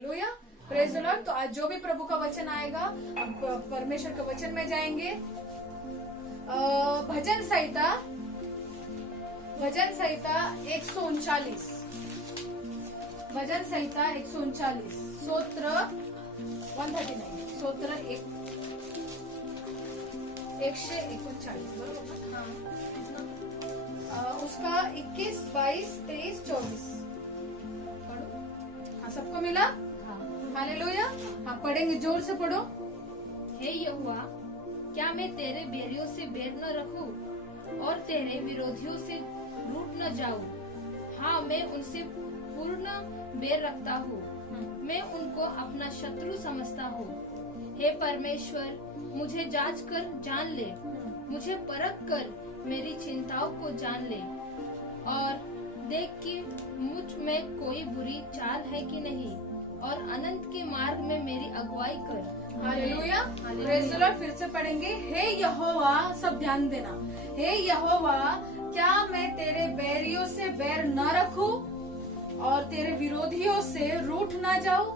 Hallelujah, praise the Lord. तो आज जो भी प्रभु का वचन आएगा, अब परमेश्वर के वचन में जाएंगे। भजन संहिता 139, भजन संहिता 139, स्तोत्र 139, स्तोत्र 139, बरोबर। उसका 21, 22, 23, 24 पढ़ो। हाँ, सबको मिला? हालेलुया। हाँ, पढ़ेंगे, जोर से पढ़ो। हे यहोवा, क्या मैं तेरे बैरियों से बैर न रखूं और तेरे विरोधियों से रूठ न जाऊं? हाँ, मैं उनसे पूर्ण बैर रखता हूँ, मैं उनको अपना शत्रु समझता हूँ। हे परमेश्वर, मुझे जांच कर जान ले, मुझे परख कर मेरी चिंताओं को जान ले और देख कि मुझ में कोई बुरी चाल है कि नहीं, और अनंत के मार्ग में मेरी अगुवाई कर। Hallelujah, praise the Lord. फिर से पढ़ेंगे। हे यहोवा, सब ध्यान देना। हे यहोवा, क्या मैं तेरे बैरियों से बैर न रखूं और तेरे विरोधियों से रूठ न जाऊं?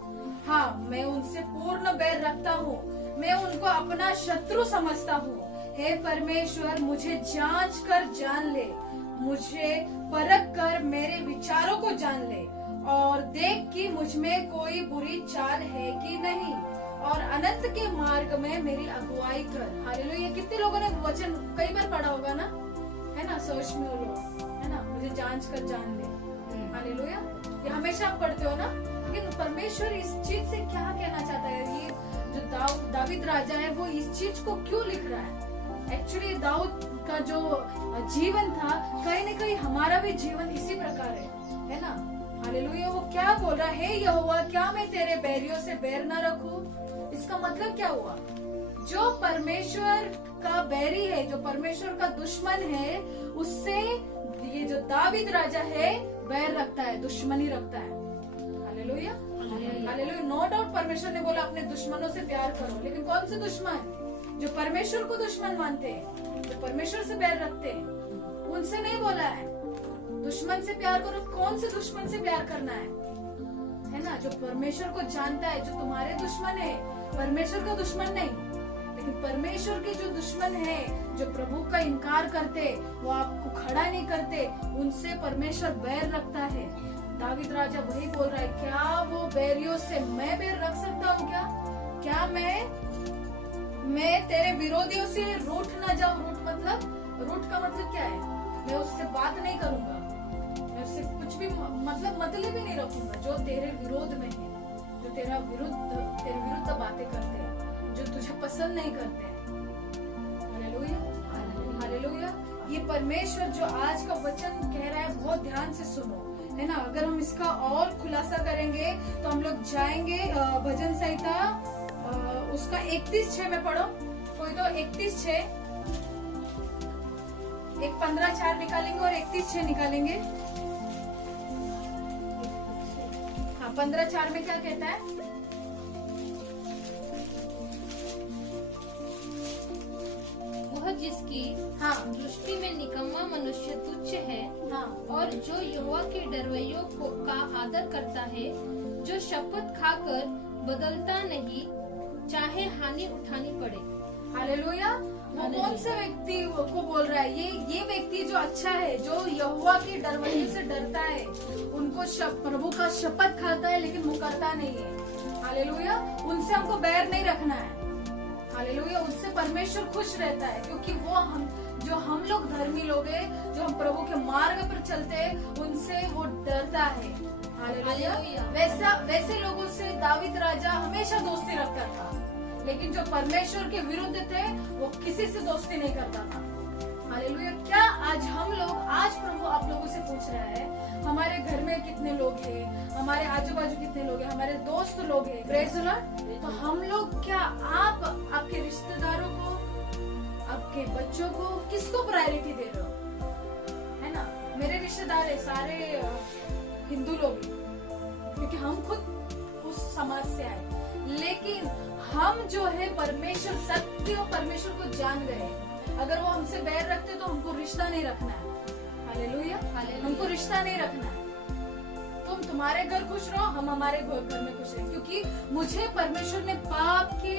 हाँ, मैं उनसे पूर्ण बैर रखता हूँ, मैं उनको अपना शत्रु समझता हूँ। हे परमेश्वर, मुझे जांच कर जान ले, मुझे परख कर मेरे विचारों को जान ले और देख कि मुझ में कोई बुरी चाल है कि नहीं, और अनंत के मार्ग में मेरी अगुवाई कर। हालेलुया। कितने लोगों ने वचन कई बार पढ़ा होगा ना, है ना? सर्च में वो लोग, है ना, मुझे जांच कर जान ले। हालेलुया। ये हमेशा आप पढ़ते हो ना, लेकिन परमेश्वर इस चीज से क्या कहना चाहता है? ये जो दाऊद राजा है, वो इस चीज को क्यों लिख रहा है? एक्चुअली दाऊद का जो जीवन था, कहीं न कहीं हमारा भी जीवन इसी प्रकार है ना? हालेलुया। वो क्या बोल रहा है? हे यहोवा, क्या मैं तेरे बैरियों से बैर न रखूं? इसका मतलब क्या हुआ? जो परमेश्वर का बैरी है, जो परमेश्वर का दुश्मन है, उससे ये जो दाऊद राजा है बैर रखता है, दुश्मनी रखता है। Hallelujah, hallelujah. नो डाउट परमेश्वर ने बोला अपने दुश्मनों से प्यार करो, लेकिन कौन से दुश्मन? जो परमेश्वर को दुश्मन मानते हैं, जो परमेश्वर से बैर रखते हैं, उनसे नहीं बोला है दुश्मन से प्यार करो। कौन से दुश्मन से प्यार करना है ना? जो परमेश्वर को जानता है, जो तुम्हारे दुश्मन है, परमेश्वर का दुश्मन नहीं। लेकिन परमेश्वर के जो दुश्मन है, जो प्रभु का इनकार करते, वो आपको खड़ा नहीं करते, उनसे परमेश्वर बैर रखता है। दाऊद राजा वही बोल रहा है, क्या वो बैरियों से मैं बैर रख सकता हूँ? क्या मैं तेरे विरोधियों से रूठ न जाऊं? रूठ का मतलब क्या है? मैं उससे बात नहीं करूंगा, मैं उससे कुछ भी मतलब ही नहीं रखूंगा। जो तेरे विरोध में है, जो तेरे विरुद्ध बातें करते हैं, जो तुझे पसंद नहीं करते। Hallelujah, hallelujah. ये परमेश्वर जो आज का वचन कह रहा है, बहुत ध्यान से सुनो, है ना? अगर हम इसका और खुलासा करेंगे तो हम लोग जाएंगे भजन संहिता उसका 31:6 में पढ़ो। कोई तो 31:6, 1:15-4 निकालेंगे और 31:6 निकालेंगे। हाँ, 15:4 में क्या कहता है? वह जिसकी दृष्टि में निकम्मा मनुष्य तुच्छ है, और जो यहोवा के डरवैयों का आदर करता है, जो शपथ खाकर बदलता नहीं, चाहे हानि उठानी पड़े। हालेलुया। वो कौन से व्यक्ति को बोल रहा है? ये व्यक्ति जो अच्छा है, जो यहोवा की डरवैयों से डरता है, उनको प्रभु का शपथ खाता है लेकिन मुकरता नहीं है। हालेलुया। उनसे हमको बैर नहीं रखना है। हालेलुया। उनसे परमेश्वर खुश रहता है, क्योंकि वो हम लोग धर्मी लोग हैं, जो हम प्रभु के मार्ग पर चलते हैं, उनसे वो डरता है। हालेलुया। वैसे लोगों से दाऊद राजा हमेशा दोस्ती रखता था, लेकिन जो परमेश्वर के विरुद्ध थे, वो किसी से दोस्ती नहीं करता था। हालेलुया। क्या आज प्रभु आप लोगों से पूछ रहा है, हमारे घर में कितने लोग हैं, हमारे आजू बाजू कितने लोग हैं, हमारे दोस्त लोग हैं, प्रेज द लॉर्ड। तो हम लोग क्या, आपके रिश्तेदारों को, आपके बच्चों को, किसको प्रायोरिटी दे रहे हो? है ना? मेरे रिश्तेदार है सारे हिंदू लोग, क्योंकि हम खुद उस समाज से आए, लेकिन हम जो है परमेश्वर, सत्य और परमेश्वर को जान गए। अगर वो हमसे बैर रखते तो हमको रिश्ता नहीं रखना है। हालेलुया, हमको रिश्ता नहीं रखना है। तो तुम तुम्हारे घर खुश रहो, हम हमारे घर में खुश रहे, क्योंकि मुझे परमेश्वर ने पाप के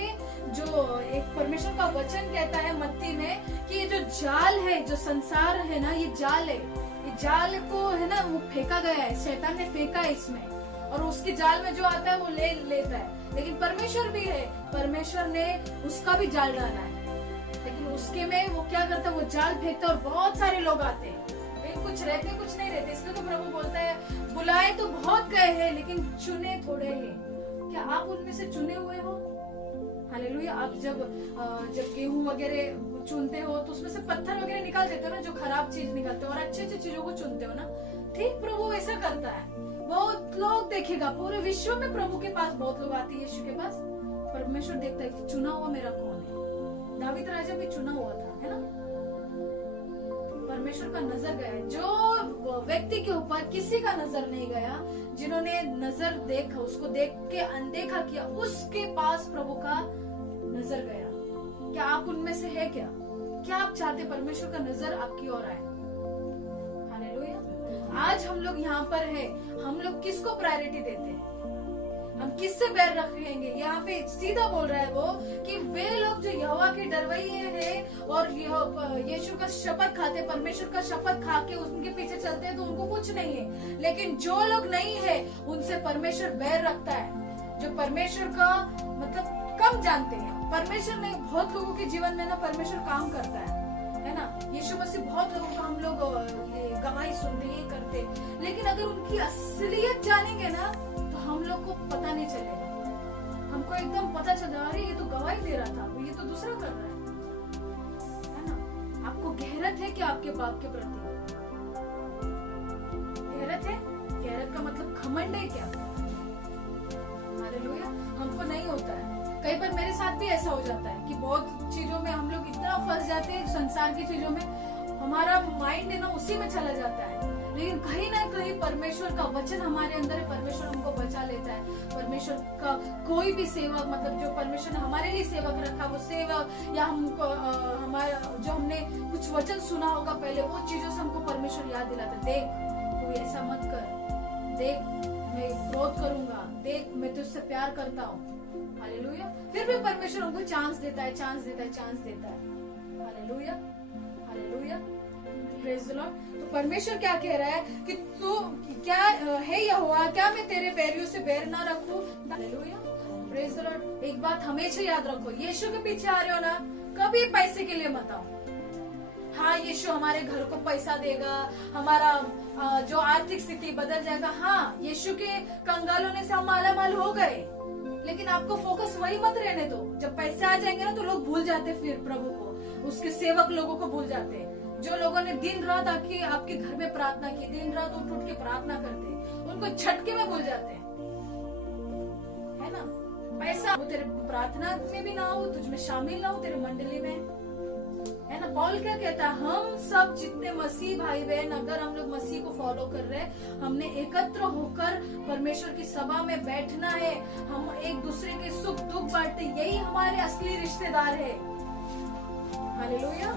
जो एक परमेश्वर का वचन कहता है मत्ती में कि ये जो जाल है, जो संसार है ना, ये जाल है, ये जाल को है ना वो फेंका गया है, शैतान ने फेंका है इसमें, और उसके जाल में जो आता है वो ले लेता है। लेकिन परमेश्वर भी है, परमेश्वर ने उसका भी जाल डाला है, लेकिन उसके में वो क्या करता है, वो जाल फेंकता है और बहुत सारे लोग आते हैं, कुछ रहते कुछ नहीं रहते। इसलिए तो प्रभु बोलता है बुलाए तो बहुत गए हैं लेकिन चुने थोड़े हैं। क्या आप उनमें से चुने हुए हो? हालेलुया। आप जब गेहूं वगैरह चुनते हो तो उसमें से पत्थर वगैरह निकाल देते हो ना, जो खराब चीज निकालते हो, और अच्छी अच्छी चीजों को चुनते हो ना। ठीक प्रभु ऐसा करता है। बहुत लोग देखेगा, पूरे विश्व में प्रभु के पास बहुत लोग आते हैं, यीशु के पास। परमेश्वर देखता है कि चुना हुआ मेरा कौन है। दावीद राजा भी चुना हुआ था, है ना। परमेश्वर का नजर गया, जो व्यक्ति के ऊपर किसी का नजर नहीं गया, जिन्होंने नजर देखा, उसको देख के अनदेखा किया, उसके पास प्रभु का नजर गया। क्या आप उनमें से है? क्या आप चाहते परमेश्वर का नजर आपकी ओर आए? हालेलुया। आज हम लोग यहाँ पर है, हम लोग किसको प्रायोरिटी देते हैं? हम किससे बैर रखेंगे? यहाँ पे सीधा बोल रहा है वो कि वे लोग जो यहोवा के डरवैये हैं और यीशु का शपथ खाते, परमेश्वर का शपथ खा के उनके पीछे चलते हैं, तो उनको कुछ नहीं है। लेकिन जो लोग नहीं है, उनसे परमेश्वर बैर रखता है, जो परमेश्वर का मतलब कम जानते हैं। परमेश्वर ने बहुत लोगों के जीवन में ना परमेश्वर काम करता है ना। यीशु मसीह बहुत लोगों का हम लोग गवाही सुनते ही करते, लेकिन अगर उनकी असलियत जानेंगे ना तो हम लोग को पता नहीं चलेगा। हमको एकदम पता चल रहा, अरे ये तो गवाही दे रहा था, ये तो दूसरा कर रहा है ना। आपको गहरत है क्या आपके बाप के प्रति? गहरत है? गहरत का मतलब घमंड है क्या? हालेलुया। हमको नहीं होता है। कई बार मेरे साथ भी ऐसा हो जाता है कि बहुत चीजों में हम लोग इतना फंस जाते हैं, संसार की चीजों में हमारा माइंड है ना उसी में चला जाता है। लेकिन कहीं ना कहीं परमेश्वर का वचन हमारे अंदर है, परमेश्वर हमको बचा लेता है। परमेश्वर का कोई भी सेवक, मतलब जो परमेश्वर ने हमारे लिए सेवक रखा, वो सेवक या हमको हमारा जो हमने कुछ वचन सुना होगा पहले, वो चीजों से हमको परमेश्वर याद दिलाता है। देख तू ऐसा मत कर, देख मैं क्रोध करूंगा, देख मैं तुझसे प्यार करता हूँ। हालेलुया। फिर भी परमेश्वर हमको चांस देता है, चांस देता है, चांस देता है। Hallelujah, hallelujah, praise the Lord. तो परमेश्वर क्या कह रहा है कि तू क्या है यहोवा, क्या मैं तेरे बैरियों से बैर ना रखूं? Hallelujah, praise the Lord. एक बात हमेशा याद रखो, यीशु के पीछे आ रहे हो ना, कभी पैसे के लिए मत आओ। हाँ, यीशु हमारे घर को पैसा देगा, हमारा जो आर्थिक स्थिति बदल जाएगा। हाँ, यीशु के कंगाल होने से हम माला माल हो गए, लेकिन आपको फोकस वही मत रहने दो। जब पैसे आ जाएंगे ना तो लोग भूल जाते, फिर प्रभु को, उसके सेवक लोगों को भूल जाते हैं। जो लोगों ने दिन रात आके आपके घर में प्रार्थना की, दिन रात उठ के प्रार्थना करते, उनको झटके में भूल जाते हैं, है ना। पैसा वो तेरे प्रार्थना में भी ना हो, तुझमें शामिल ना हो, तेरे मंडली में, है ना। पौल क्या कहता है, हम सब जितने मसीह भाई बहन, अगर हम लोग मसीह को फॉलो कर रहे हैं, हमने एकत्र होकर परमेश्वर की सभा में बैठना है, हम एक दूसरे के सुख दुख बांटते, यही हमारे असली रिश्तेदार है। Hallelujah,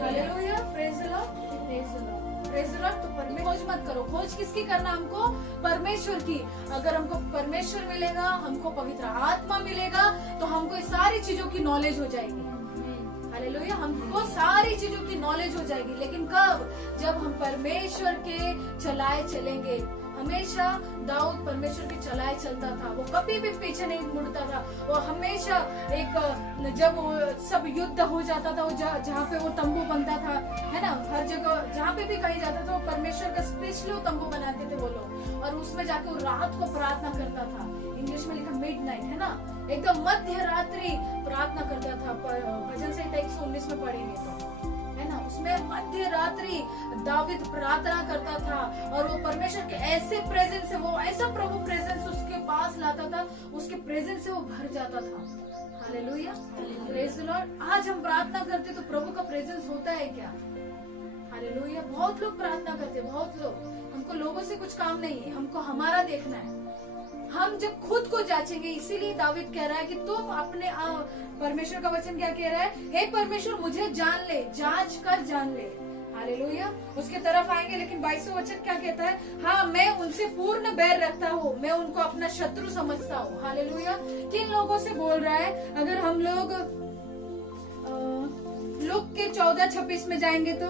hallelujah, praise the Lord, praise the Lord, praise the Lord. तो परमेश्वर खोज मत करो। खोज किसकी करना? हमको परमेश्वर की। अगर हमको परमेश्वर मिलेगा, हमको पवित्र आत्मा मिलेगा, तो हमको इस सारी चीजों की नॉलेज हो जाएगी। हालेलुया, हमको सारी चीजों की नॉलेज हो जाएगी। लेकिन कब? जब हम परमेश्वर के चलाए चलेंगे। हमेशा दाऊद परमेश्वर के चलाए चलता था, वो कभी भी पीछे नहीं मुड़ता था। वो हमेशा एक, जब सब युद्ध हो जाता था, वो जहाँ पे वो तंबू बनता था, है ना, हर जगह जहाँ पे भी कहीं जाता था, वो परमेश्वर का स्पेशली वो तंबू बनाते थे वो लोग, और उसमें जाके वो रात को प्रार्थना करता था। इंग्लिश में लिखा मिडनाइट, है ना, एकदम मध्य रात्रि प्रार्थना करता था। भजन संहिता 119 में पढ़ेंगे तो, है ना, उसमें मध्य रात्रि दाविद प्रार्थना करता था, और वो परमेश्वर के ऐसे प्रेजेंस से, वो ऐसा प्रभु प्रेजेंस उसके पास लाता था, उसके प्रेजेंस से वो भर जाता था। Hallelujah, praise the Lord. आज हम प्रार्थना करते तो प्रभु का प्रेजेंस होता है क्या? हालेलुया। बहुत लोग प्रार्थना करते, बहुत लोग। हमको लोगों से कुछ काम नहीं है, हमको हमारा देखना है। हम जब खुद को जांचेंगे, इसीलिए दावीद कह रहा है कि तुम अपने परमेश्वर का वचन क्या कह रहा है, हे परमेश्वर मुझे जान ले, जांच कर जान ले। हालेलुया। उसके तरफ आएंगे, लेकिन 22वां वचन क्या कहता है? हाँ, मैं उनसे पूर्ण बैर रखता हूँ, मैं उनको अपना शत्रु समझता हूँ। हालेलुया। किन लोगों से बोल रहा है? अगर हम लोग लूक के 14:26 में जाएंगे तो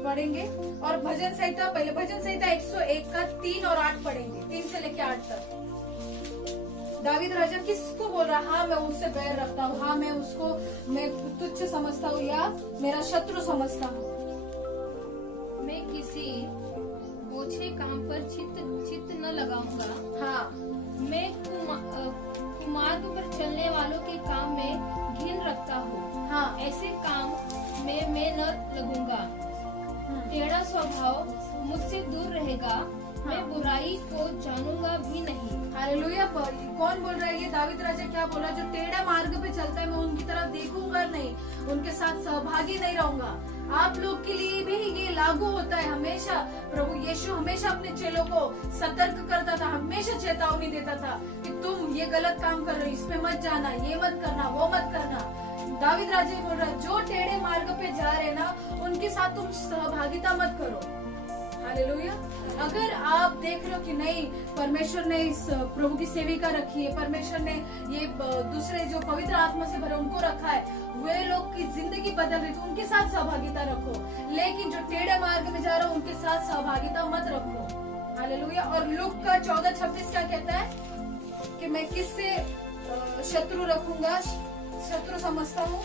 पढ़ेंगे, और भजन संहिता, पहले भजन संहिता 101 का 3 और 8 पढ़ेंगे, 3 से लेके 8 तक। दावीद राजा किसको बोल रहा है? हाँ, मैं उससे बैर रखता हूँ, हाँ, मैं उसको मैं तुच्छ समझता हूँ या मेरा शत्रु समझता हूँ। मैं किसी ओछे काम पर चित्त न लगाऊंगा। हाँ, मैं कुमार्ग पर चलने वालों के काम में घिन रखता हूँ। हाँ, ऐसे काम में मैं न लगूंगा। टेढ़ा स्वभाव मुझसे दूर रहेगा। मैं बुराई को जानूंगा भी नहीं। हालेलुया। कौन बोल रहा है? ये दावीद राजा क्या बोल रहा है? जो टेढ़ा मार्ग पे चलता है, मैं उनकी तरफ देखूंगा नहीं, उनके साथ सहभागी नहीं रहूंगा। आप लोग के लिए भी ये लागू होता है। हमेशा प्रभु यीशु हमेशा अपने चेलों को सतर्क करता था, हमेशा चेतावनी देता था कि तुम ये गलत काम कर रहे हो, इसमें मत जाना, ये मत करना, वो मत करना। दावीद राजा बोल रहा है, जो टेढ़े मार्ग पे जा रहे ना, उनके साथ तुम सहभागिता मत करो। हालेलुया। अगर आप देख रहे हो कि नहीं, परमेश्वर ने इस प्रभु की सेविका रखी है, परमेश्वर ने ये दूसरे जो पवित्र आत्मा से भरे उनको रखा है, वे लोग की जिंदगी बदल रही, तो उनके साथ सहभागिता रखो। लेकिन जो टेढ़े मार्ग में जा रहा है, उनके साथ सहभागिता मत रखो। हालेलुया। और लूक का 14:26 क्या कहता है? कि मैं किससे शत्रु रखूंगा, शत्रु समझता हूँ?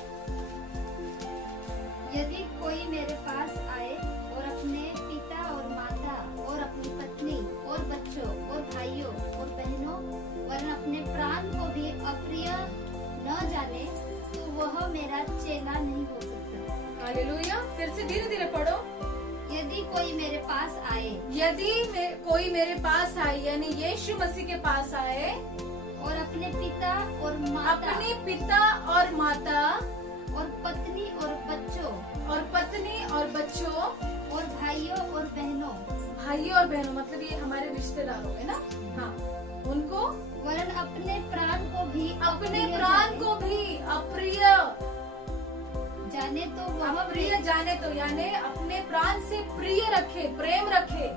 यदि कोई मेरे पास आए और अपने पिता और माता और अपनी पत्नी और बच्चों और भाइयों और बहनों वरन अपने प्राण को भी अप्रिय न जाने, तो वह मेरा चेला नहीं हो सकता। हालेलुया। फिर से धीरे धीरे पढ़ो। यदि कोई मेरे पास आए, यदि कोई मेरे पास आए, यानी यीशु मसीह के पास आए, और अपने पिता और माता, अपने पिता और माता और पत्नी और बच्चों और बच्चों और भाइयों और बहनों, भाइयों और बहनों, मतलब ये हमारे रिश्तेदार हो गए ना। हाँ, उनको वरन अपने प्राण को भी अपने प्राण को भी अप्रिय जाने, तो वह अप्रिय जाने, तो यानी अपने प्राण से प्रिय रखे, प्रेम रखे।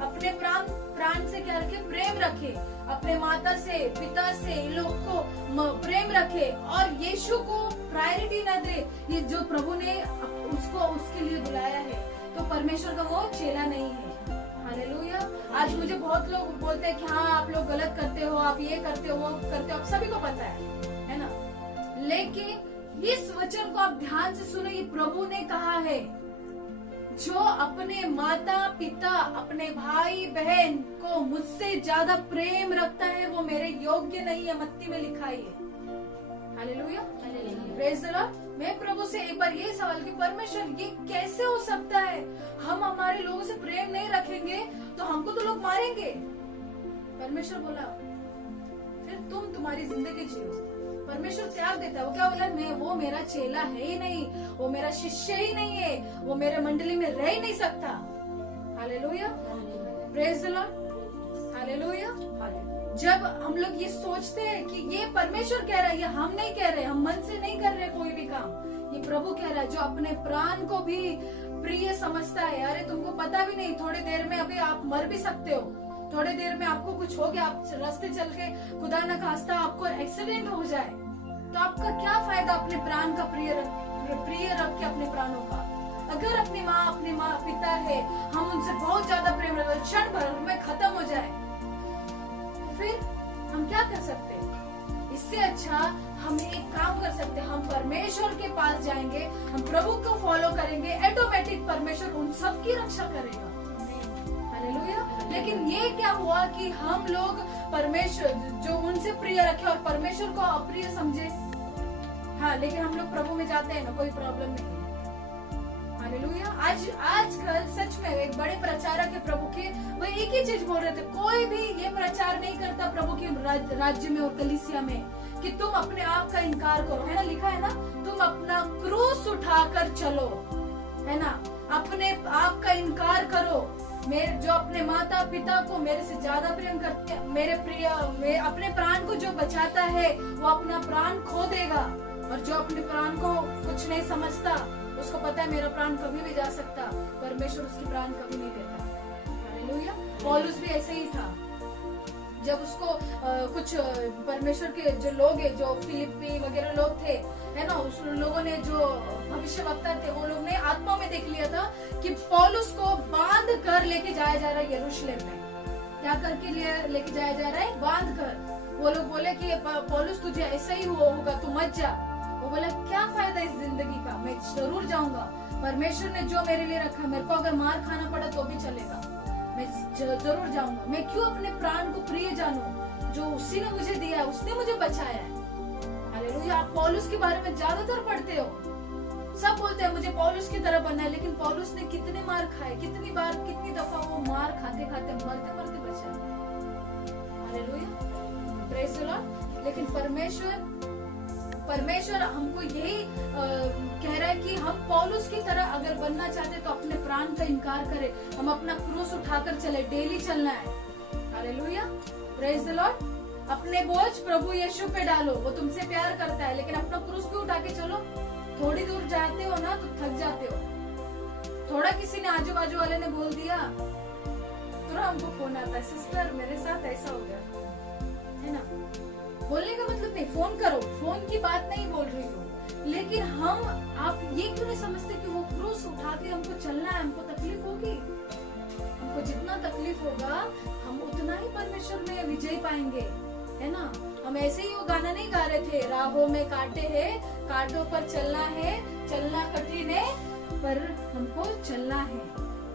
अपने प्राण से क्या रखे? प्रेम रखे। अपने माता से, पिता से, इन लोग को प्रेम रखे, और यीशु को प्रायोरिटी न दे। ये जो प्रभु ने उसको उसके लिए बुलाया है, तो परमेश्वर का वो चेला नहीं है। हालेलुया। आज मुझे बहुत लोग बोलते हैं कि हाँ, आप लोग गलत करते हो, आप ये करते हो, वो करते हो, आप सभी को पता है ना। लेकिन इस वचन को आप ध्यान से सुनो। ये प्रभु ने कहा है, जो अपने माता पिता, अपने भाई बहन को मुझसे ज्यादा प्रेम रखता है, वो मेरे योग्य नहीं है। मत्ती में लिखा है। हालेलुया। Praise the Lord. मैं प्रभु से एक बार ये सवाल कि परमेश्वर, ये कैसे हो सकता है? हम हमारे लोगों से प्रेम नहीं रखेंगे तो हमको तो लोग मारेंगे। परमेश्वर बोला, फिर तुम तुम्हारी जिंदगी जियो। परमेश्वर त्याग देता है। वो क्या बोला? वो मेरा चेला है ही नहीं, वो मेरा शिष्य ही नहीं है, वो मेरे मंडली में रह ही नहीं सकता। Hallelujah. Praise the Lord. Hallelujah. जब हम लोग ये सोचते हैं कि ये परमेश्वर कह रहा है, ये हम नहीं कह रहे, हम मन से नहीं कर रहे कोई भी काम, ये प्रभु कह रहा है, जो अपने प्राण को भी प्रिय समझता है। अरे तुमको पता भी नहीं, थोड़ी देर में अभी आप मर भी सकते हो, थोड़ी देर में आपको कुछ हो गया, आप रास्ते चल के खुदा न खास्ता आपको एक्सीडेंट हो जाए, तो आपका क्या फायदा अपने प्राण का प्रिय रख के अपने प्राणों का? अगर अपनी माँ पिता है, हम उनसे बहुत ज्यादा प्रेम रखते, क्षण भर में खत्म हो जाए, फिर हम क्या कर सकते हैं? इससे अच्छा हम एक काम कर सकते हैं, हम परमेश्वर के पास जाएंगे, हम प्रभु को फॉलो करेंगे, ऑटोमेटिक परमेश्वर उन सबकी रक्षा करेगा। हालेलुया। लेकिन ये क्या हुआ कि हम लोग परमेश्वर जो उनसे प्रिय रखे और परमेश्वर को अप्रिय समझे। हाँ, लेकिन हम लोग प्रभु में जाते हैं ना, कोई प्रॉब्लम नहीं है। हालेलुया। आजकल सच में एक बड़े प्रचारक है प्रभु के, वो एक ही चीज बोल रहे थे, कोई भी ये प्रचार नहीं करता प्रभु के राज्य में और कलीसिया में कि तुम अपने आप का इनकार करो, है ना, लिखा है ना, तुम अपना क्रूस उठाकर चलो, है ना, अपने आप का इनकार करो। जो अपने माता पिता को मेरे से ज्यादा प्रेम करते हैं, मेरे अपने प्राण को जो बचाता है, वो अपना प्राण खो देगा, और जो अपने प्राण को कुछ नहीं समझता, उसको पता है मेरा प्राण कभी भी जा सकता, परमेश्वर उसकी प्राण कभी नहीं देता। हालेलुया। पौलुस भी ऐसे ही था। जब उसको कुछ परमेश्वर के जो लोग है, जो फिलिप्पी वगैरह लोग थे, है ना, उस लोगों ने जो भविष्यवक्ता थे, वो लोग ने आत्मा में देख लिया था कि पौलुस को बांध कर लेके जाया जा रहा है यरूशलेम में। क्या करके लेके जाया जा रहा है? बांध कर। वो लोग बोले कि पौलुस तुझे ऐसा ही होगा, तू मत जा। वो बोला क्या फायदा इस जिंदगी का, मैं जरूर जाऊंगा। परमेश्वर ने जो मेरे लिए रखा, मेरे को अगर मार खाना पड़ा तो भी चलेगा, मैं जरूर जाऊंगा। मैं क्यों अपने प्राण को प्रिय जानूं, जो उसी ने मुझे दिया है, उसने मुझे बचाया है। हालेलुया। आप पौलुस के बारे में ज्यादातर पढ़ते हो, सब बोलते हैं मुझे पौलुस की तरह बनना है, लेकिन पौलुस ने कितने मार खाए, कितनी बार, कितनी दफा वो मार खाते खाते मरते मरते बचा। Hallelujah, praise the Lord. लेकिन परमेश्वर हमको यही कह रहा है कि हम पौलुस की तरह अगर बनना चाहते तो अपने प्राण का इनकार करें, हम अपना क्रूस उठाकर चले, डेली चलना है। Hallelujah, praise the Lord. अपने बोझ प्रभु यीशु पे डालो, वो तुमसे प्यार करता है, लेकिन अपना क्रूस भी उठा के चलो। थोड़ी दूर जाते हो ना तो थक जाते हो। थोड़ा किसी ने आजू बाजू वाले ने बोल दिया तो हमको फोन आता है, सिस्टर मेरे साथ ऐसा हो गया, है ना। बोलने का मतलब नहीं, फोन करो, फोन की बात नहीं बोल रही हूँ, लेकिन आप ये क्यों नहीं समझते कि वो क्रूस उठा के हमको चलना है, हमको तकलीफ होगी, हमको जितना तकलीफ होगा हम उतना ही परमेश्वर में विजय पाएंगे, है ना। हम ऐसे ही वो गाना नहीं गा रहे थे, राहों में कांटे हैं, कांटों पर चलना है, चलना कठिन है पर हमको चलना है।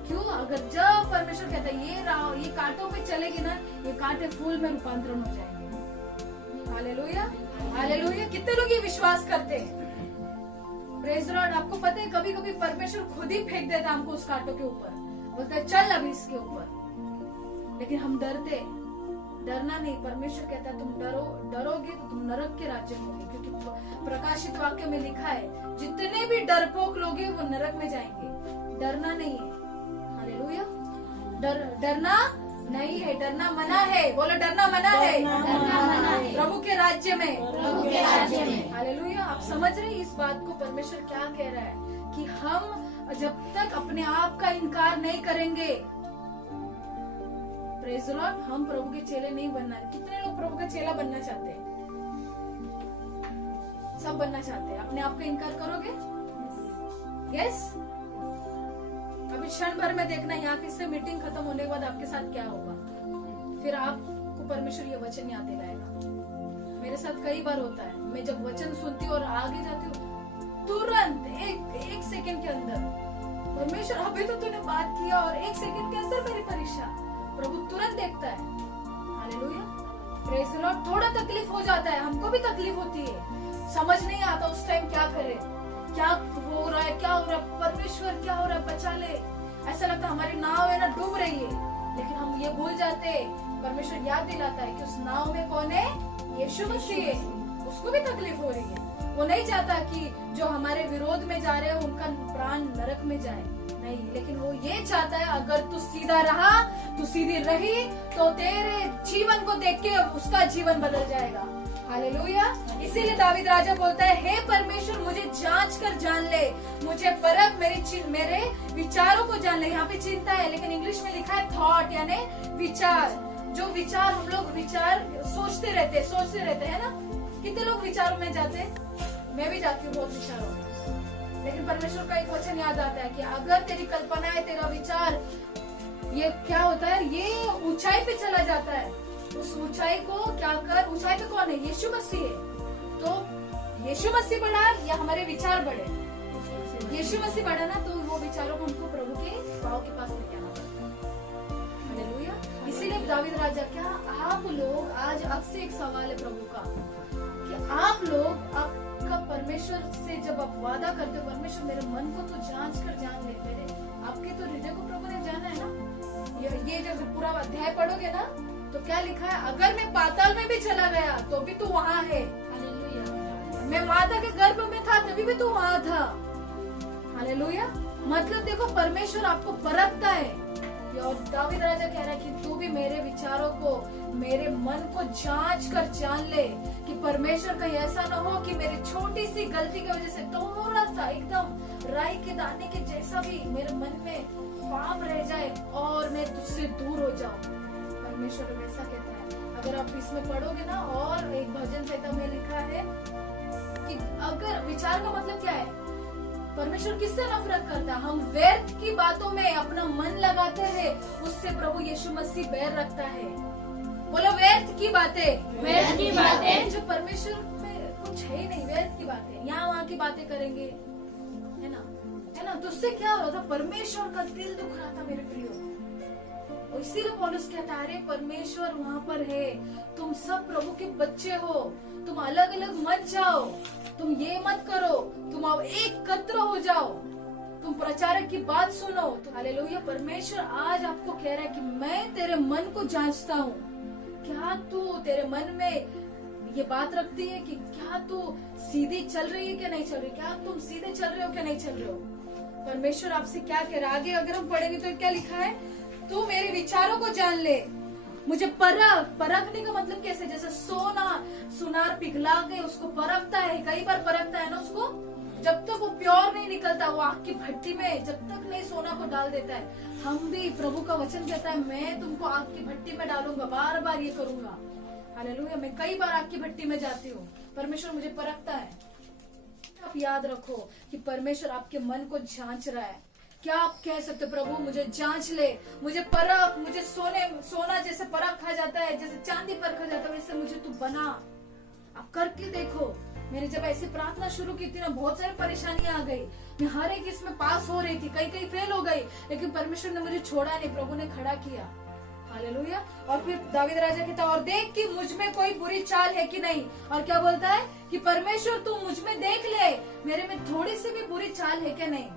क्यों? अगर जब परमेश्वर कहता है ये कांटों पे चलेगी ना, ये कांटे फूल में रूपांतरण हो जाएंगे। Hallelujah, hallelujah. कितने लोग ये विश्वास करते हैं? Praise the Lord. आपको पता है कभी कभी परमेश्वर खुद ही फेंक देता हमको उस कांटों के ऊपर, बोलता है चल अभी इसके ऊपर, लेकिन हम डरते। डरना नहीं, परमेश्वर कहता है तुम डरोगे तो तुम नरक के राज्य में होगे, क्योंकि प्रकाशित वाक्य में लिखा है जितने भी डरपोक लोग हैं वो नरक में जाएंगे। डरना नहीं है। हालेलुया। डरना नहीं है, डरना मना है। बोलो डरना मना है, डरना मना है। प्रभु के राज्य में, प्रभु के राज्य में। हालेलुया। आप समझ रहे हैं इस बात को? परमेश्वर क्या कह रहा है कि हम जब तक अपने आप का इनकार नहीं करेंगे, प्रेज द लॉर्ड, हम प्रभु के चेले नहीं बनना है। कितने लोग प्रभु का चेला बनना चाहते हैं? सब बनना चाहते हैं। अपने आप का इनकार करोगे? यस। अभी क्षण भर में देखना, यहाँ किससे मीटिंग खत्म होने के बाद आपके साथ क्या होगा, फिर आपको परमेश्वर ये वचन याद दिलाएगा। मेरे साथ कई बार होता है, मैं जब वचन सुनती हूँ और आगे जाती हूँ, तुरंत एक सेकंड के अंदर परमेश्वर अभी तो तूने बात किया और एक सेकंड के अंदर मेरी परीक्षा प्रभु तुरंत देखता है। Hallelujah, praise the Lord. थोड़ा तकलीफ हो जाता है, हमको भी तकलीफ होती है, समझ नहीं आता उस टाइम क्या करे, क्या हो रहा है, क्या हो रहा है, परमेश्वर क्या हो रहा है, बचा ले। ऐसा लगता है हमारी नाव है ना डूब रही है, लेकिन हम ये भूल जाते, परमेश्वर याद दिलाता है कि उस नाव में कौन है? यीशु मसीह है। उसको भी तकलीफ हो रही है, वो नहीं चाहता कि जो हमारे विरोध में जा रहे हैं उनका प्राण नरक में जाए, नहीं, लेकिन वो ये चाहता है अगर तू सीधा रहा, तू सीधी रही, तो तेरे जीवन को देख के उसका जीवन बदल जाएगा। हालेलुया। इसीलिए दावीद राजा बोलता है, हे परमेश्वर मुझे जांच कर जान ले, मुझे परख, मेरे विचारों को जान ले। यहाँ पे चिंता है, लेकिन इंग्लिश में लिखा है थॉट, यानी विचार। जो विचार हम लोग सोचते रहते हैं ना। कितने लोग विचारों में जाते हैं? मैं भी जाती हूँ बहुत विचारों में, लेकिन परमेश्वर का एक वचन याद आता है कि अगर तेरी कल्पना है, तेरा विचार, ये क्या होता है, ये ऊंचाई पे चला जाता है। उस ऊंचाई को क्या कर, ऊंचाई पे कौन है? यीशु मसीह है। तो यीशु मसीह बढ़ा या हमारे विचार बढ़े? यीशु मसीह बढ़ा ना, तो वो विचारों को हमको प्रभु के पाँव के पास लेके आना पड़ता है। हालेलुया। इसीलिए दावीद राजा, क्या आप लोग, आज आपसे एक सवाल है प्रभु का, कि आप लोग आपका परमेश्वर से जब आप वादा करते हो, परमेश्वर मेरे मन को तो जांच कर जान ले, मेरे आपके तो हृदय को प्रभु ने जाना है ना। ये जब पूरा अध्याय पढ़ोगे ना तो क्या लिखा है, अगर मैं पाताल में भी चला गया तो भी तू वहाँ है। हालेलुया। मैं माता के गर्भ में था तभी भी तू वहाँ था। हालेलुया। मतलब देखो, परमेश्वर आपको परखता है। और दावीद राजा कह रहा है कि तू भी मेरे विचारों को, मेरे मन को जांच कर जान ले, कि परमेश्वर कहीं ऐसा ना हो कि मेरी छोटी सी गलती की वजह से थोड़ा सा एकदम राई के दाने के जैसा भी मेरे मन में पाप रह जाए और मैं तुझसे दूर हो जाऊं। परमेश्वर वैसा कहता है। अगर आप इसमें पढ़ोगे ना, और एक भजन संहिता में लिखा है कि अगर विचार का मतलब क्या है, परमेश्वर किससे नफरत करता है? हम व्यर्थ की बातों में अपना मन लगाते हैं, उससे प्रभु यीशु मसीह बैर रखता है। बोलो व्यर्थ की बातें, व्यर्थ की बातें। जो परमेश्वर में कुछ है ही नहीं, व्यर्थ की बातें, यहाँ वहाँ की बातें करेंगे, है ना? तो उससे क्या हो रहा था? परमेश्वर का दिल दुख रहा था मेरे प्रियो। और इसीलिए पौलुस कहता है, अरे परमेश्वर वहाँ पर है, तुम सब प्रभु के बच्चे हो, तुम अलग अलग मत जाओ, तुम ये मत करो, तुम अब एकत्र हो जाओ, तुम प्रचारक की बात सुनो। तो हालेलुया, परमेश्वर आज आपको कह रहा है कि मैं तेरे मन को जांचता हूँ। क्या तू तेरे मन में ये बात रखती है कि क्या तू सीधी चल रही है क्या नहीं चल रही? क्या तुम सीधे चल रहे हो क्या नहीं चल रहे हो? परमेश्वर आपसे क्या कह रहा है? आगे अगर हम पढ़ेंगे तो क्या लिखा है? तू मेरे विचारों को जान ले, मुझे परखने का मतलब कैसे? जैसे सुनार पिघला के उसको परखता है, कई बार परखता है ना उसको, जब तक वो प्योर नहीं निकलता, वो आग की भट्टी में जब तक नहीं सोना को डाल देता है। हम भी, प्रभु का वचन कहता है, मैं तुमको आग की भट्टी में डालूंगा, बार बार ये करूंगा। हालेलुया, मैं कई बार आग की भट्टी में जाती हूँ, परमेश्वर मुझे परखता है। आप याद रखो कि परमेश्वर आपके मन को जांच रहा है। क्या आप कह सकते, प्रभु मुझे जांच ले, मुझे परख, मुझे सोना जैसे परखा जाता है, जैसे चांदी परखा जाता है, वैसे मुझे तू बना। आप करके देखो। मैंने जब ऐसी प्रार्थना शुरू की थी ना, बहुत सारी परेशानियां आ गई, मैं हर एक इसमें पास हो रही थी, कई फेल हो गई, लेकिन परमेश्वर ने मुझे छोड़ा नहीं, प्रभु ने खड़ा किया। हालेलुया। और फिर दावीद राजा कहता, और देख कि मुझ में कोई बुरी चाल है कि नहीं। और क्या बोलता है कि परमेश्वर तू मुझ में देख ले, मेरे में थोड़ी सी भी बुरी चाल है क्या नहीं,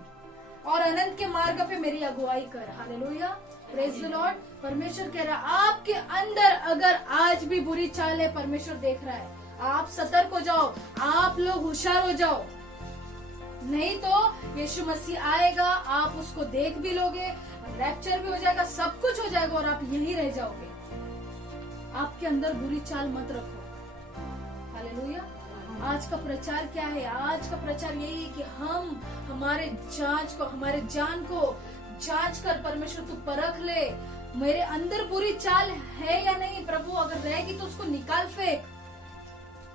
और अनंत के मार्ग पे मेरी अगुवाई कर। Hallelujah, praise the Lord. परमेश्वर कह रहा है आपके अंदर अगर आज भी बुरी चाल है, परमेश्वर देख रहा है, आप सतर्क हो जाओ, आप लोग होशियार हो जाओ, नहीं तो यीशु मसीह आएगा, आप उसको देख भी लोगे, रैप्चर भी हो जाएगा, सब कुछ हो जाएगा और आप यहीं रह जाओगे। आपके अंदर बुरी चाल मत रखो। हालेलुया। आज का प्रचार क्या है? आज का प्रचार यही है कि हम हमारे जान को जांच कर, परमेश्वर तू परख ले, मेरे अंदर बुरी चाल है या नहीं। प्रभु अगर रहेगी तो उसको निकाल फेंक।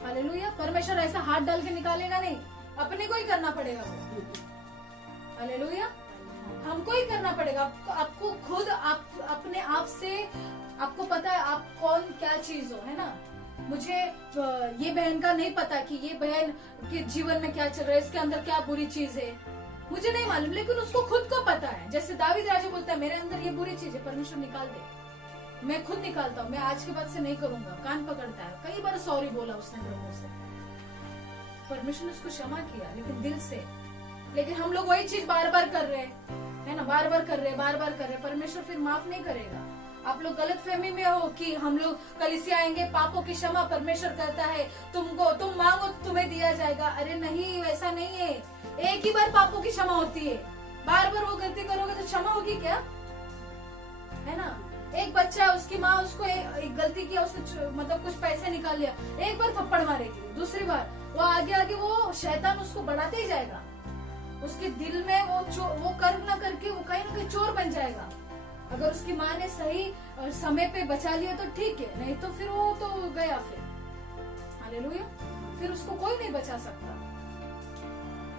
हालेलुया। परमेश्वर ऐसा हाथ डाल के निकालेगा नहीं, अपने को ही करना पड़ेगा वो। हालेलुया, हमको ही करना पड़ेगा। आपको खुद अपने आप से आपको पता है आप कौन क्या चीज हो, है ना। मुझे ये बहन का नहीं पता कि ये बहन के जीवन में क्या चल रहा है, इसके अंदर क्या बुरी चीज है, मुझे नहीं मालूम, लेकिन उसको खुद को पता है। जैसे दावीद राजा बोलता है, मेरे अंदर ये बुरी चीज है, परमेश्वर निकाल दे, मैं खुद निकालता हूँ, मैं आज के बाद से नहीं करूंगा। कान पकड़ता है, कई बार सॉरी बोला उसने प्रभु से, परमेश्वर ने उसको क्षमा किया, लेकिन दिल से। लेकिन हम लोग वही चीज बार बार कर रहे हैं, है ना, बार बार कर रहे। परमेश्वर फिर माफ नहीं करेगा। आप लोग गलत फहमी में हो कि हम लोग कलीसिया आएंगे, पापों की क्षमा परमेश्वर करता है, तुम मांगो तो तुम्हें दिया जाएगा। अरे नहीं, वैसा नहीं है। एक ही बार पापों की क्षमा होती है, बार बार वो गलती करोगे तो क्षमा होगी क्या? है ना। एक बच्चा, उसकी माँ उसको एक गलती किया, उसने मतलब कुछ पैसे निकाल लिया, एक बार थप्पड़ मारेगी, दूसरी बार वो आगे वो शैतान उसको बढ़ाते ही जाएगा। उसके दिल में वो कर्म ना करके वो कहीं ना कहीं चोर बन जाएगा। अगर उसकी माँ ने सही समय पे बचा लिया तो ठीक है, नहीं तो फिर वो तो गया फिर। हालेलुया। फिर उसको कोई नहीं बचा सकता।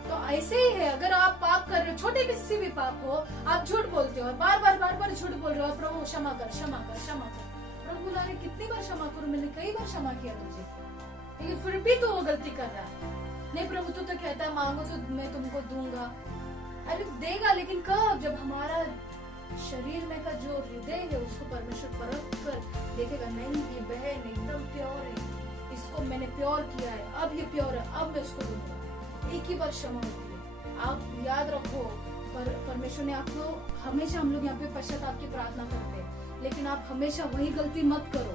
तो ऐसे ही है, अगर आप पाप कर रहे हो, छोटे किसी भी पाप हो, आप झूठ बोलते हो, बार बार झूठ बोल रहे हो, प्रभु क्षमा कर। प्रभु बोला, अरे कितनी बार क्षमा करूं, मैंने कई बार क्षमा किया तुझे, लेकिन फिर भी तू वो गलती कर रहा है। नहीं प्रभु, तू तो कहता है मांगो तो मैं तुमको दूंगा। अरे देगा, लेकिन कब? जब हमारा शरीर में का जो हृदय है उसको परमेश्वर परख कर देखेगा, नहीं ये बहन एकदम प्योर है, इसको मैंने प्योर किया है, अब ये प्योर है, अब मैं उसको दूंगा। एक ही बार क्षमा होती है। आप याद रखो, परमेश्वर ने आपको हमेशा, हम लोग यहाँ पे पश्चाताप की प्रार्थना करते हैं, लेकिन आप हमेशा वही गलती मत करो।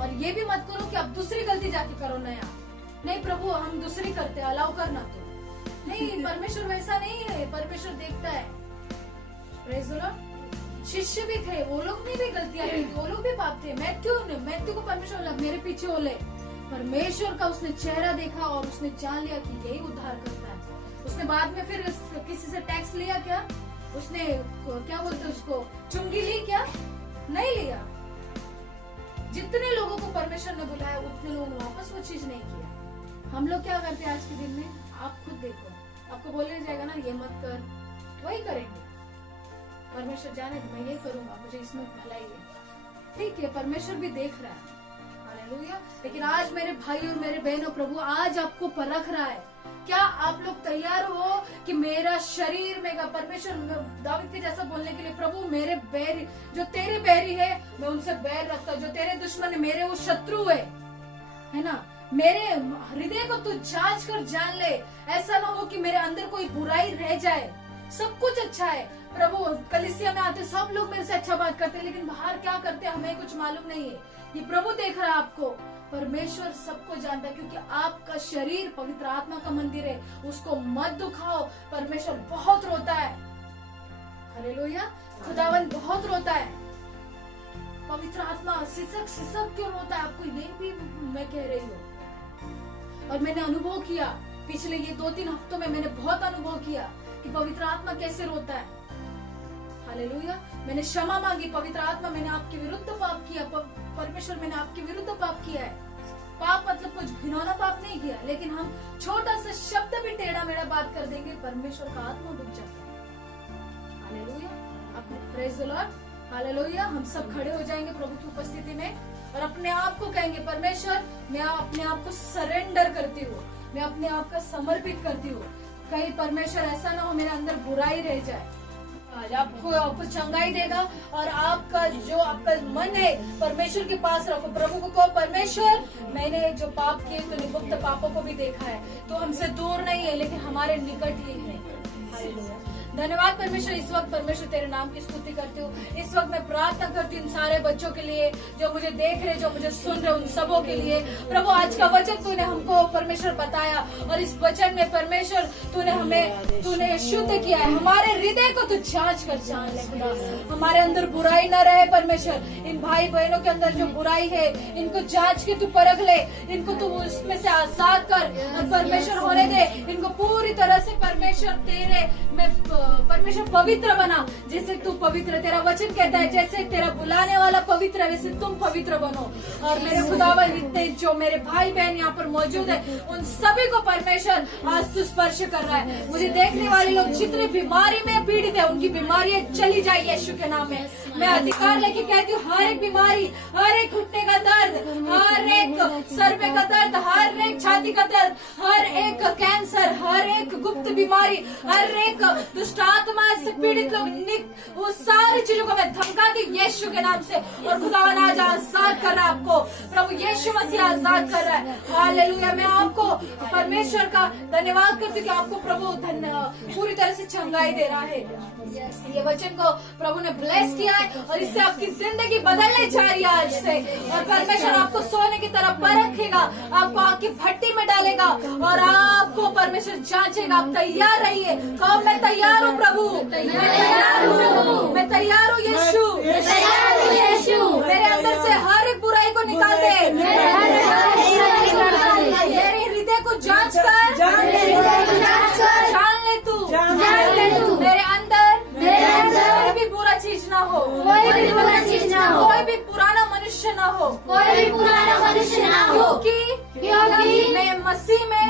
और ये भी मत करो कि आप दूसरी गलती जाके करो नया। नहीं प्रभु, हम दूसरी करते हैं, अलाउ करना तो नहीं। परमेश्वर वैसा नहीं है, परमेश्वर देखता है। Praise the Lord. शिष्य भी थे, वो लोग ने भी गलतियां की, वो लोग भी पाप थे। मैथ्यू को परमेश्वर बोला, मेरे पीछे हो ले। परमेश्वर का उसने चेहरा देखा और उसने जान लिया कि यही उद्धार करता है। उसने बाद में फिर किसी से टैक्स लिया क्या? उसने क्या बोलते उसको, चुंगी ली क्या? नहीं लिया। जितने लोगों को परमेश्वर ने बुलाया उतने लोग वापस वो चीज नहीं किया। हम लोग क्या करते हैं आज के दिन में? आप खुद देखो, आपको बोलने जाएगा ना ये मत कर, वही करेंगे। परमेश्वर जाने तो मैं ये करूंगा, मुझे इसमें भलाई है, ठीक है, परमेश्वर भी देख रहा है, हालेलुया। लेकिन आज मेरे भाई और मेरे बहनों, प्रभु आज आपको परख रहा है। क्या आप लोग तैयार हो कि मेरा शरीर में परमेश्वर दाऊद के जैसा बोलने के लिए, प्रभु मेरे बैरी जो तेरे बैरी है मैं उनसे बैर रखता हूँ, जो तेरे दुश्मन है मेरे वो शत्रु है ना, मेरे हृदय को तू जांच कर जान ले। ऐसा ना हो कि मेरे अंदर कोई बुराई रह जाए। सब कुछ अच्छा है प्रभु, कलीसिया में आते सब लोग मेरे से अच्छा बात करते हैं, लेकिन बाहर क्या करते हैं हमें कुछ मालूम नहीं है। ये प्रभु देख रहा है आपको, परमेश्वर सबको जानता है, क्योंकि आपका शरीर पवित्र आत्मा का मंदिर है, उसको मत दुखाओ। परमेश्वर बहुत रोता है, हालेलुया, खुदावन बहुत रोता है। पवित्र आत्मा सिसक सिसक क्यों रोता है? आपको ये भी मैं कह रही हूँ, और मैंने अनुभव किया पिछले ये 2-3 हफ्तों में, मैंने बहुत अनुभव किया कि पवित्र आत्मा कैसे रोता है, हालेलुया। मैंने क्षमा मांगी, पवित्र आत्मा मैंने आपके विरुद्ध पाप किया, परमेश्वर मैंने आपके विरुद्ध पाप किया है। पाप मतलब कुछ घिनौना पाप नहीं किया, लेकिन हम छोटा सा शब्द भी टेढ़ा मेढ़ा बात कर देंगे, परमेश्वर का आत्मा डूब जाता है, हालेलुया। अपने प्रेज द लॉर्ड, हालेलुया। हम सब खड़े हो जाएंगे प्रभु की उपस्थिति में और अपने आप को कहेंगे, परमेश्वर मैं अपने आप को सरेंडर करती हूँ, मैं अपने आप का समर्पित करती हूँ। कहीं परमेश्वर ऐसा ना हो मेरे अंदर बुराई रह जाए। आज आपको चंगाई देगा, और आपका जो आपका मन है परमेश्वर के पास रखो। प्रभु को कहो, परमेश्वर मैंने जो पाप किए तो निगुप्त पापों को भी देखा है, तो हमसे दूर नहीं है लेकिन हमारे निकट ही है, हालेलुया। धन्यवाद परमेश्वर। इस वक्त परमेश्वर तेरे नाम की स्तुति करती हूँ। इस वक्त मैं प्रार्थना करती हूँ इन सारे बच्चों के लिए जो मुझे देख रहे, जो मुझे सुन रहे, उन सबों के लिए। प्रभु आज का वचन तूने हमको परमेश्वर बताया, और इस वचन में परमेश्वर तूने शुद्ध किया है। हमारे हृदय को तू जांच कर जान ले खुदा, हमारे अंदर बुराई न रहे परमेश्वर। इन भाई बहनों के अंदर जो बुराई है इनको जांच के तू परख ले, इनको तू उसमें से आजाद कर और परमेश्वर होने दे। इनको पूरी तरह से परमेश्वर तेरे में परमेश्वर पवित्र बना, जैसे तू पवित्र, तेरा वचन कहता है जैसे तेरा बुलाने वाला पवित्र है वैसे तुम पवित्र बनो। और मेरे खुदावन इतने जो मेरे भाई बहन यहाँ पर मौजूद है उन सभी को परमेश्वर आज तू स्पर्श कर रहा है। मुझे देखने वाले लोग जितने बीमारी में पीड़ित है उनकी बीमारियां चली जाए यीशु के नाम में। मैं अधिकार लेके कहती हूँ, हर एक बीमारी, हर एक घुटने का दर्द, हर एक सर में का दर्द, हर एक छाती का दर्द, हर एक कैंसर, हर एक गुप्त बीमारी, हर एक दुष्ट आत्मा से पीड़ित लोग, वो सारी चीजों को मैं धमकाती यीशु के नाम से। और खुदावन आज आजाद कर रहा है आपको, प्रभु यीशु मसीह आजाद कर रहा है, हालेलुया। मैं आपको परमेश्वर का धन्यवाद करती हूँ कि आपको प्रभु पूरी तरह से चंगाई दे रहा है। ये वचन को प्रभु ने ब्लेस किया है और इससे आपकी जिंदगी बदलने जा रही है आज से। और परमेश्वर आपको सोने की तरह परखेगा, आपको आग की भट्टी में डालेगा और आपको परमेश्वर जांचेगा। आप तैयार रहिए, कहो मैं तैयार हूँ प्रभु, मैं तैयार हूँ, मैं तैयार हूँ यीशु, मैं तैयार हूँ यीशु। मेरे अंदर से हर एक बुराई को निकाल दे, मेरे हृदय को जांच कर, जान ले तू, मेरे अंदर कोई भी बुरा चीज ना हो, कोई भी बुरा चीज ना हो, कोई भी पुराना मनुष्य ना हो, कोई भी पुराना मनुष्य ना हो, क्योंकि मैं मसीह में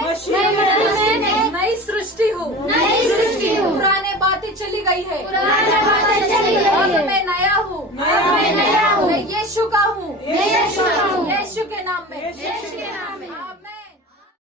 नई सृष्टि हूँ, नई सृष्टि हूँ। पुराने बातें चली गई है, पुराने बातें चली गई है, मैं नया हूँ, मैं यीशु का हूँ, यीशु के नाम में, यीशु के नाम में।